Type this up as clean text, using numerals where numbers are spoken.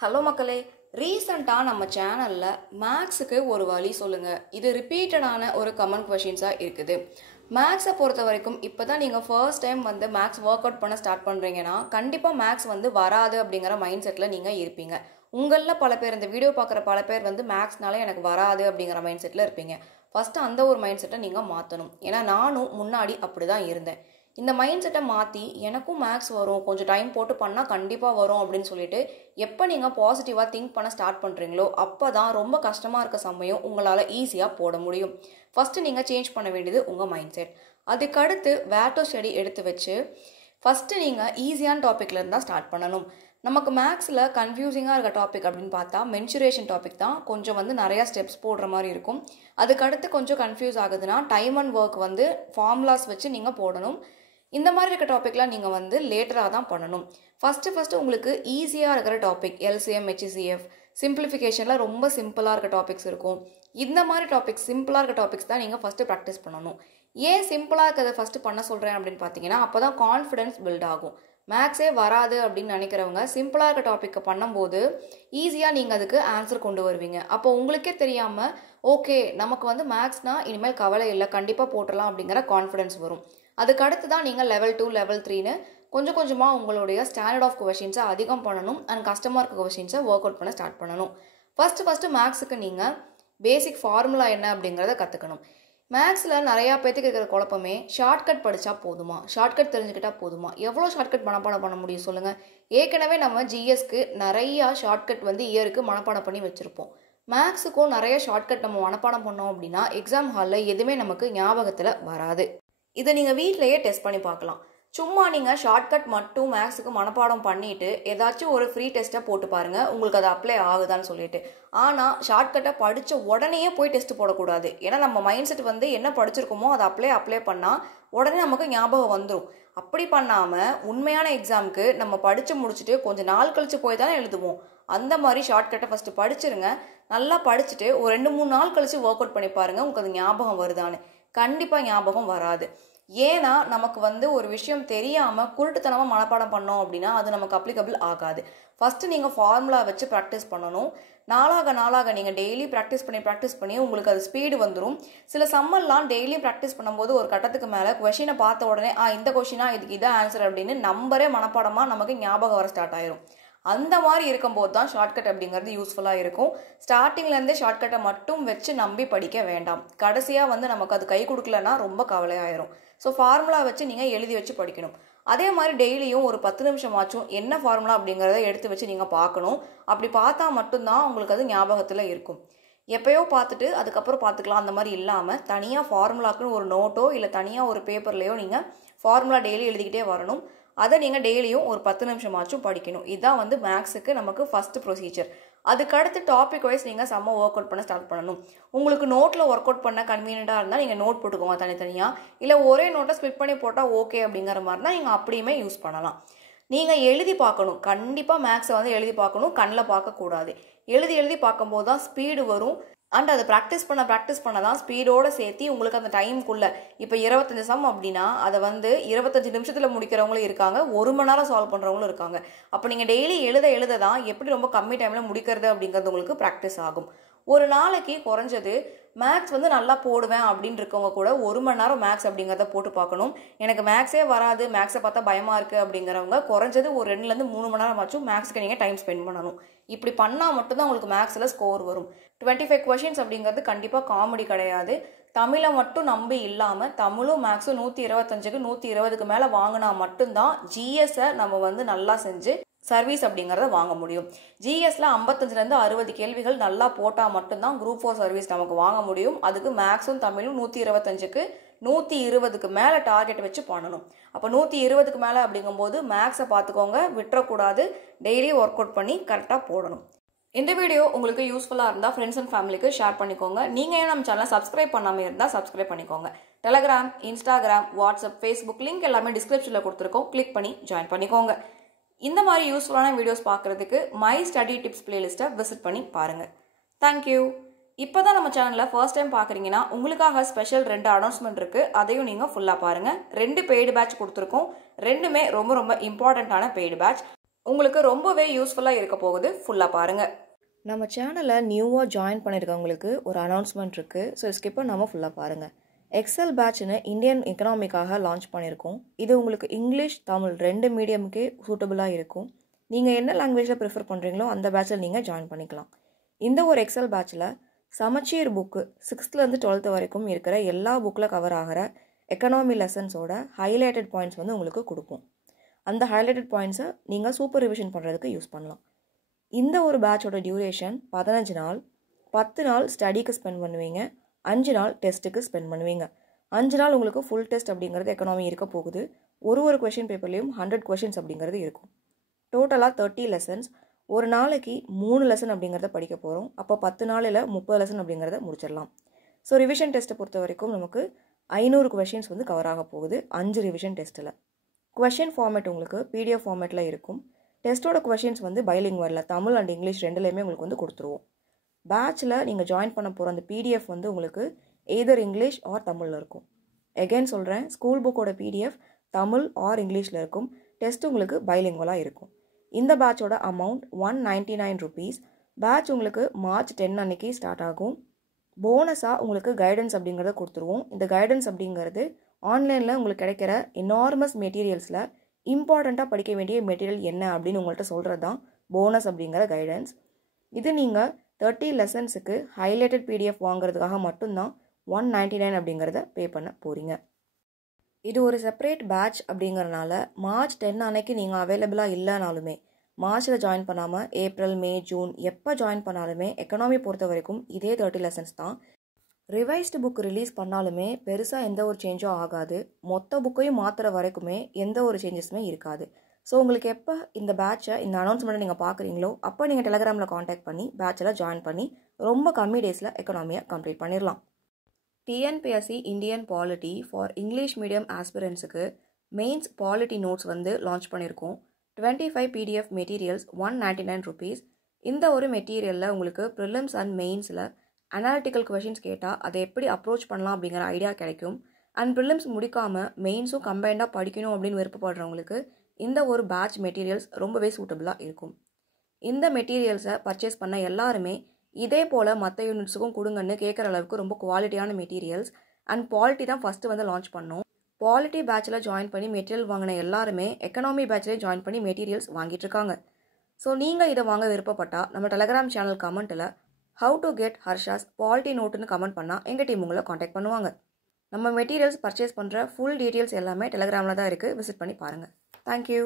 Hello மக்களே, ரீசெண்டாக நம்ம சேனலில் மேக்ஸுக்கு ஒரு வழி சொல்லுங்கள், இது ரிப்பீட்டடான ஒரு கமெண்ட் கொஷின்ஸாக இருக்குது. மேக்ஸை பொறுத்த வரைக்கும் இப்போ தான் நீங்கள் ஃபர்ஸ்ட் டைம் வந்து மேக்ஸ் ஒர்க் அவுட் பண்ண ஸ்டார்ட் பண்ணுறீங்கன்னா கண்டிப்பாக மேக்ஸ் வந்து வராது அப்படிங்கிற மைண்ட் செட்டில் நீங்கள் இருப்பீங்க. உங்களில் பல பேர், இந்த வீடியோ பார்க்குற பல பேர் வந்து மேக்ஸ்னால எனக்கு வராது அப்படிங்கிற மைண்ட் செட்டில் இருப்பீங்க. ஃபஸ்ட்டு அந்த ஒரு மைண்ட் செட்டை நீங்கள் மாற்றணும். ஏன்னா நானும் முன்னாடி அப்படி தான் இருந்தேன். இந்த மைண்ட் செட்டை மாற்றி எனக்கும் மேக்ஸ் வரும், கொஞ்சம் டைம் போட்டு பண்ணால் கண்டிப்பாக வரும் அப்படின்னு சொல்லிட்டு எப்போ நீங்கள் பாசிட்டிவாக திங்க் பண்ண ஸ்டார்ட் பண்ணுறீங்களோ அப்போ தான் ரொம்ப கஷ்டமாக இருக்க சமயம் உங்களால் ஈஸியாக போட முடியும். ஃபஸ்ட்டு நீங்கள் சேஞ்ச் பண்ண வேண்டியது உங்கள் மைண்ட் செட். அதுக்கடுத்து வேர் டு ஸ்டடி எடுத்து வச்சு ஃபஸ்ட்டு நீங்கள் ஈஸியான டாப்பிக்கில் இருந்தால் ஸ்டார்ட் பண்ணணும். நமக்கு மேக்ஸில் கன்ஃபியூசிங்காக இருக்க டாபிக் அப்படின்னு பார்த்தா மென்சுரேஷன் டாபிக் தான் கொஞ்சம் வந்து நிறையா ஸ்டெப்ஸ் போடுற மாதிரி இருக்கும். அதுக்கடுத்து கொஞ்சம் கன்ஃபியூஸ் ஆகுதுன்னா டைம் அண்ட் ஒர்க் வந்து ஃபார்முலாஸ் வச்சு நீங்கள் போடணும். இந்த மாதிரி இருக்க டாப்பிக்லாம் நீங்கள் வந்து லேட்டராக தான் பண்ணணும். ஃபஸ்ட்டு உங்களுக்கு ஈஸியாக இருக்கிற டாபிக் எல்சிஎம், ஹெச்சிசிஎஃப், சிம்பிளிஃபிகேஷனில் ரொம்ப சிம்பிளாக இருக்க டாபிக்ஸ் இருக்கும். இந்த மாதிரி டாபிக்ஸ், சிம்பிளாக இருக்க டாபிக்ஸ் தான் நீங்கள் ஃபஸ்ட்டு ப்ராக்டிஸ் பண்ணணும். ஏன் சிம்பிளாக இருக்கிறத ஃபஸ்ட்டு பண்ண சொல்கிறேன் அப்படின்னு பார்த்தீங்கன்னா அப்போ தான் கான்ஃபிடென்ஸ் பில்ட் ஆகும். மேக்ஸே வராது அப்படின்னு நினைக்கிறவங்க சிம்பிளாக இருக்க டாப்பிக்கை பண்ணும்போது ஈஸியாக நீங்கள் அதுக்கு ஆன்சர் கொண்டு வருவீங்க. அப்போ உங்களுக்கே தெரியாமல் ஓகே நமக்கு வந்து மேக்ஸ்னால் இனிமேல் கவலை இல்லை, கண்டிப்பாக போட்டுடலாம் அப்படிங்கிற கான்ஃபிடென்ஸ் வரும். அதுக்கு அடுத்து தான் நீங்கள் லெவல் 2, லெவல் 3ன்னு கொஞ்சம் கொஞ்சமாக உங்களுடைய ஸ்டாண்டர்ட் ஆஃப் கொஷின்ஸை அதிகம் பண்ணணும் அண்ட் கஸ்டமர் கொஷின்ஸை ஒர்க் அவுட் பண்ண ஸ்டார்ட் பண்ணணும். ஃபஸ்ட்டு மேக்ஸுக்கு நீங்கள் பேசிக் ஃபார்முலா என்ன அப்படிங்கிறத கற்றுக்கணும். மேக்ஸில் நிறையா பேத்துக்கு இருக்கிற குழப்பமே ஷார்ட்கட் படித்தா போதுமா, ஷார்ட்கட் தெரிஞ்சுக்கிட்டால் போதுமா, எவ்வளோ ஷார்ட்கட் மனப்பாடம் பண்ண முடியும் சொல்லுங்கள். ஏற்கனவே நம்ம ஜிஎஸ்க்கு நிறையா ஷார்ட்கட் வந்து இயருக்கு மனப்பாடம் பண்ணி வச்சுருப்போம். மேக்ஸுக்கும் நிறைய ஷார்ட்கட் நம்ம மனப்பாடம் பண்ணோம் அப்படின்னா எக்ஸாம் ஹாலில் எதுவுமே நமக்கு ஞாபகத்தில் வராது. இதை நீங்கள் வீட்டிலையே டெஸ்ட் பண்ணி பார்க்கலாம். சும்மா நீங்கள் ஷார்ட்கட் மட்டும் மேக்ஸுக்கு மனப்பாடம் பண்ணிவிட்டு ஏதாச்சும் ஒரு ஃப்ரீ டெஸ்ட்டை போட்டு பாருங்கள், உங்களுக்கு அது அப்ளை ஆகுதான்னு சொல்லிட்டு. ஆனால் ஷார்ட்கட்டை படித்த உடனேயே போய் டெஸ்ட் போடக்கூடாது. ஏன்னா நம்ம மைண்ட் செட் வந்து என்ன படிச்சிருக்கோமோ அதை அப்ளை பண்ணால் உடனே நமக்கு ஞாபகம் வந்துடும். அப்படி பண்ணாமல் உண்மையான எக்ஸாமுக்கு நம்ம படித்து முடிச்சுட்டு கொஞ்சம் நாள் கழித்து போய் தானே எழுதுவோம். அந்த மாதிரி ஷார்ட்கட்டை ஃபஸ்ட்டு படிச்சிருங்க. நல்லா படிச்சுட்டு ஒரு 2-3 நாள் கழித்து ஒர்க் அவுட் பண்ணி பாருங்கள், உங்களுக்கு அது ஞாபகம் வருதான்னு. கண்டிப்பாக ஞாபகம் வராது. ஏன்னா நமக்கு வந்து ஒரு விஷயம் தெரியாமல் குருட்டுத்தனமாக மனப்பாடம் பண்ணோம் அப்படின்னா அது நமக்கு அப்ளிகபிள் ஆகாது. ஃபஸ்ட்டு நீங்கள் ஃபார்முலா வச்சு ப்ராக்டிஸ் பண்ணணும். நாளாக நீங்கள் டெய்லி ப்ராக்டிஸ் பண்ணி உங்களுக்கு அது ஸ்பீடு வந்துடும். சில சம்மல்லாம் டெய்லியும் ப்ராக்டிஸ் பண்ணும்போது ஒரு கட்டத்துக்கு மேலே கொஷினை பார்த்த உடனே இந்த கொஷினா இதுக்கு இதான் ஆன்சர் அப்படின்னு நம்பரே மனப்பாடமாக நமக்கு ஞாபகம் வர ஸ்டார்ட் ஆயிரும். அந்த மாதிரி இருக்கும்போது தான் ஷார்ட்கட் அப்படிங்கிறது யூஸ்ஃபுல்லாக இருக்கும். ஸ்டார்டிங்லேருந்தே ஷார்ட்கட்டை மட்டும் வச்சு நம்பி படிக்க வேண்டாம். கடைசியாக வந்து நமக்கு அது கை கொடுக்கலன்னா ரொம்ப கவலையாயிரும். ஸோ ஃபார்முலா வச்சு நீங்கள் எழுதி வச்சு படிக்கணும். அதே மாதிரி டெய்லியும் ஒரு 10 நிமிஷமாச்சும் என்ன ஃபார்முலா அப்படிங்கிறத எடுத்து வச்சு நீங்கள் பார்க்கணும். அப்படி பார்த்தா மட்டும்தான் உங்களுக்கு அது ஞாபகத்தில் இருக்கும். எப்பயோ பார்த்துட்டு அதுக்கப்புறம் பார்த்துக்கலாம் அந்த மாதிரி இல்லாமல் தனியாக ஃபார்முலாக்குன்னு ஒரு நோட்டோ இல்லை தனியாக ஒரு பேப்பர்லேயோ நீங்கள் ஃபார்முலா டெய்லி எழுதிக்கிட்டே வரணும். அதை நீங்கள் டெய்லியும் ஒரு 10 நிமிஷமாச்சும் படிக்கணும். இதுதான் வந்து மேக்ஸுக்கு நமக்கு ஃபஸ்ட்டு ப்ரொசீஜர். அதுக்கடுத்து டாபிக் வைஸ் நீங்கள் செம்ம ஒர்க் அவுட் பண்ண ஸ்டார்ட் பண்ணணும். உங்களுக்கு நோட்டில் ஒர்க் அவுட் பண்ண கன்வீனியண்ட்டாக இருந்தால் நீங்கள் நோட் போட்டுக்கோங்க தனித்தனியாக. இல்லை ஒரே நோட்டை ஸ்ப்ளிட் பண்ணி போட்டால் ஓகே அப்படிங்கிற மாதிரினா நீங்கள் அப்படியுமே யூஸ் பண்ணலாம். நீங்கள் எழுதி பார்க்கணும். கண்டிப்பாக மேக்ஸை வந்து எழுதி பார்க்கணும், கண்ணில் பார்க்கக்கூடாது. எழுதி பார்க்கும்போது தான் ஸ்பீடு வரும். அண்ட் அதை ப்ராக்டிஸ் பண்ண தான் ஸ்பீடோடு சேர்த்து உங்களுக்கு அந்த டைமுக்குள்ளே இப்போ 25 சம் அப்படின்னா அதை வந்து 25 நிமிஷத்தில் முடிக்கிறவங்களும் இருக்காங்க, 1 மணி நேரம் சால்வ் பண்ணுறவங்களும் இருக்காங்க. அப்போ நீங்கள் டெய்லி எழுத தான் எப்படி ரொம்ப கம்மி டைமில் முடிக்கிறது அப்படிங்கிறது உங்களுக்கு ப்ராக்டிஸ் ஆகும். ஒரு நாளைக்கு குறைஞ்சது மேக்ஸ் வந்து நல்லா போடுவேன் அப்படின்னு இருக்கவங்க கூட 1 மணி நேரம் மேக்ஸ் அப்படிங்கிறத போட்டு பார்க்கணும். எனக்கு மேக்ஸே வராது, மேக்ஸை பார்த்தா பயமாக இருக்குது அப்படிங்கிறவங்க குறைஞ்சது ஒரு 2-3 மணி நேரமாச்சும் மேக்ஸ்க்கு நீங்கள் டைம் ஸ்பெண்ட் பண்ணணும். இப்படி பண்ணால் மட்டும்தான் உங்களுக்கு மேக்ஸில் ஸ்கோர் வரும். 25 கொஷின்ஸ் அப்படிங்கிறது கண்டிப்பாக காமெடி கிடையாது. தமிழை மட்டும் நம்பி இல்லாமல் தமிழும் மேக்ஸும் 125க்கு 120க்கு மேலே வாங்கினா மட்டும்தான் ஜிஎஸ்ஸை நம்ம வந்து நல்லா செஞ்சு சர்வீஸ் அப்படிங்கிறத வாங்க முடியும். ஜிஎஸ்ல 55லேருந்து 60 கேள்விகள் நல்லா போட்டால் மட்டும்தான் குரூப் 4 சர்வீஸ் நமக்கு வாங்க முடியும். அதுக்கு மேக்ஸும் தமிழும் 125க்கு 120க்கு மேலே டார்கெட் வச்சு பண்ணணும். அப்போ 120க்கு மேலே அப்படிங்கும்போது மேக்ஸை பார்த்துக்கோங்க, விட்டுறக்கூடாது. டெய்லி ஒர்க் அவுட் பண்ணி கரெக்டாக போடணும். இந்த வீடியோ உங்களுக்கு யூஸ்ஃபுல்லாக இருந்தால் ஃப்ரெண்ட்ஸ் அண்ட் ஃபேமிலிக்கு ஷேர் பண்ணிக்கோங்க. நீங்கள் ஏன் நம்ம சேனலை சப்ஸ்கிரைப் பண்ணாமல் இருந்தால் சப்ஸ்கிரைப் பண்ணிக்கோங்க. Telegram, Instagram, WhatsApp, Facebook link எல்லாமே டிஸ்கிரிப்ஷனில் கொடுத்துருக்கோம், கிளிக் பண்ணி ஜாயின் பண்ணிக்கோங்க. இந்த மாதிரி யூஸ்ஃபுல்லான வீடியோஸ் பார்க்குறதுக்கு மை ஸ்டடி டிப்ஸ் பிளேலிஸ்ட்டை விசிட் பண்ணி பாருங்கள். தேங்க்யூ. இப்போ தான் நம்ம சேனலில் ஃபர்ஸ்ட் டைம் பார்க்குறீங்கன்னா உங்களுக்காக ஸ்பெஷல் 2 அனௌன்ஸ்மெண்ட் இருக்குது, அதையும் நீங்கள் ஃபுல்லாக பாருங்கள். 2 பெய்டு பேட்ச் கொடுத்துருக்கோம். 2மே ரொம்ப இம்பார்ட்டண்ட்டான பெய்டு பேட்ச். உங்களுக்கு ரொம்பவே யூஸ்ஃபுல்லாக இருக்க போகுது. ஃபுல்லாக பாருங்கள். நம்ம சேனலை நியூவாக ஜாயின் பண்ணியிருக்கவங்களுக்கு ஒரு அனௌன்ஸ்மெண்ட் இருக்குது. ஸோ ஸ்கிப் பண்ணாமல் ஃபுல்லாக பாருங்கள். எக்ஸல் பேட்ச்னு இந்தியன் எக்கனாமிக்காக லான்ச் பண்ணியிருக்கோம். இது உங்களுக்கு இங்கிலீஷ் தமிழ் 2 மீடியமுக்கே சூட்டபுளாக இருக்கும். நீங்கள் என்ன லாங்குவேஜில் ப்ரிஃபர் பண்ணுறீங்களோ அந்த பேட்சில் நீங்கள் ஜாயின் பண்ணிக்கலாம். இந்த ஒரு எக்ஸல் பேட்சில் சமச்சீர் புக்கு 6th-லேருந்து 12th வரைக்கும் இருக்கிற எல்லா புக்கில் கவர் ஆகிற எக்கனாமி லெசன்ஸோட ஹைலைட்டட் பாயிண்ட்ஸ் வந்து உங்களுக்கு கொடுப்போம். அந்த ஹைலைட்டட் பாயிண்ட்ஸை நீங்கள் சூப்பர் ரிவிஷன் பண்ணுறதுக்கு யூஸ் பண்ணலாம். இந்த ஒரு பேட்சோட டியூரேஷன் 15 நாள். 10 நாள் ஸ்டடிக்கு ஸ்பெண்ட் பண்ணுவீங்க, 5 நாள் டெஸ்ட்டுக்கு ஸ்பெண்ட் பண்ணுவீங்க. 5 நாள் உங்களுக்கு ஃபுல் டெஸ்ட் அப்படிங்கிறது எக்கனாமி இருக்க போகுது. ஒரு கொஷின் பேப்பர்லேயும் 100 கொஷின்ஸ் அப்படிங்கிறது இருக்கும். டோட்டலாக 30 லெசன்ஸ். ஒரு நாளைக்கு 3 லெசன் அப்படிங்கிறத படிக்க போகிறோம். அப்போ 10 நாளில் 30 லெசன் அப்படிங்கிறத முடிச்சிடலாம். ஸோ ரிவிஷன் டெஸ்ட்டை பொறுத்த வரைக்கும் நமக்கு 500 கொஷின்ஸ் வந்து கவர் ஆக போகுது 5 ரிவிஷன் டெஸ்ட்டில். கொஷின் ஃபார்மேட் உங்களுக்கு PDF ஃபார்மேட்டில் இருக்கும். டெஸ்ட்டோட கொஷின்ஸ் வந்து பைலிங்குவலில் தமிழ் அண்ட் இங்கிலீஷ் 2லேயுமே உங்களுக்கு வந்து கொடுத்துருவோம். பேட்சில் நீங்கள் ஜாயின் பண்ண போகிற அந்த PDF வந்து உங்களுக்கு எய்தர் இங்கிலீஷ் ஆர் தமிழில் இருக்கும். எகைன் சொல்கிறேன், ஸ்கூல் புக்கோட PDF தமிழ் ஆர் இங்கிலீஷில் இருக்கும். டெஸ்ட் உங்களுக்கு பைலிங்குவலாக இருக்கும். இந்த பேட்சோட அமௌண்ட் 199 rupees. பேட்ச் உங்களுக்கு March 10 அன்னைக்கு ஸ்டார்ட் ஆகும். போனஸாக உங்களுக்கு கைடன்ஸ் அப்படிங்கிறத கொடுத்துருவோம். இந்த கைடன்ஸ் அப்படிங்கிறது ஆன்லைனில் உங்களுக்கு கிடைக்கிற எனார்மஸ் மெட்டீரியல்ஸில் இம்பார்ட்டண்ட்டாக படிக்க வேண்டிய மெட்டீரியல் என்ன அப்படின்னு உங்கள்கிட்ட சொல்கிறது தான் போனஸ் அப்படிங்கிற கைடன்ஸ். இது நீங்கள் 30 லெசன்ஸுக்கு ஹைலைட்டட் PDF வாங்குறதுக்காக மட்டும்தான் 199 அப்படிங்கிறத பே பண்ண போகிறீங்க. இது ஒரு செப்பரேட் பேட்ச் அப்படிங்கிறனால March 10 அன்னைக்கு நீங்கள் அவைலபிளாக இல்லைனாலுமே, மார்ச்சில் ஜாயின் பண்ணாமல் ஏப்ரல் மே ஜூன் எப்போ ஜாயின் பண்ணாலுமே எக்கனாமி பொறுத்த வரைக்கும் இதே 30 லெசன்ஸ் தான். ரிவைஸ்டு புக் ரிலீஸ் பண்ணாலுமே பெருசாக எந்த ஒரு சேஞ்சும் ஆகாது. மொத்த புக்கையும் மாற்றுற வரைக்குமே எந்த ஒரு சேஞ்சஸுமே இருக்காது. ஸோ உங்களுக்கு எப்போ இந்த பேட்சை இந்த அனௌன்ஸ்மெண்ட்டை நீங்கள் பார்க்குறீங்களோ அப்போ நீங்கள் டெலகிராமில் காண்டாக்ட் பண்ணி பேட்சில் ஜாயின் பண்ணி ரொம்ப கம்மி டேஸில் எக்கனாமியை கம்ப்ளீட் பண்ணிடலாம். TNPSC Indian polity for English medium ஆஸ்பிரன்ஸுக்கு மெயின்ஸ் பாலிட்டி நோட்ஸ் வந்து லான்ச் பண்ணியிருக்கோம். 25 PDF மெட்டீரியல்ஸ் 199 rupees. இந்த ஒரு மெட்டீரியலில் உங்களுக்கு ப்ரிலிம்ஸ் அண்ட் மெயின்ஸில் அனாலிட்டிக்கல் கொஷின்ஸ் கேட்டால் அதை எப்படி அப்ரோச் பண்ணலாம் அப்படிங்கிற ஐடியா கிடைக்கும். அண்ட் ப்ரிலிம்ஸ் முடிக்காமல் மெயின்ஸும் கம்பைண்டாக படிக்கணும் அப்படின்னு விருப்பப்படுறவங்களுக்கு இந்த ஒரு பேட்ச் மெட்டீரியல்ஸ் ரொம்பவே சூட்டபுளாக இருக்கும். இந்த மெட்டீரியல்ஸை பர்ச்சேஸ் பண்ண எல்லாருமே இதே போல் மற்ற யூனிட்ஸுக்கும் கொடுங்கன்னு கேட்குற அளவுக்கு ரொம்ப குவாலிட்டியான மெட்டீரியல்ஸ். அண்ட் பாலிட்டி தான் ஃபஸ்ட்டு வந்து லான்ச் பண்ணோம். பாலிட்டி பேட்சில் ஜாயின் பண்ணி மெட்டீரியல் வாங்கின எல்லாருமே எக்கனாமி பேட்சிலே ஜாயின் பண்ணி மெட்டீரியல்ஸ் வாங்கிட்டு இருக்காங்க. ஸோ நீங்கள் இதை வாங்க விருப்பப்பட்டால் நம்ம டெலகிராம் சேனல் கமெண்ட்டில் how to get Harsha's polity நோட்டுன்னு கமெண்ட் பண்ணால் எங்கள் டீம் உங்களை காண்டாக்ட் பண்ணுவாங்க. நம்ம மெட்டீரியல்ஸ் பர்ச்சேஸ் பண்ணுற ஃபுல் டீட்டெயில்ஸ் எல்லாமே டெலகிராமில் தான் இருக்குது. விசிட் பண்ணி பாருங்கள். தேங்க்யூ.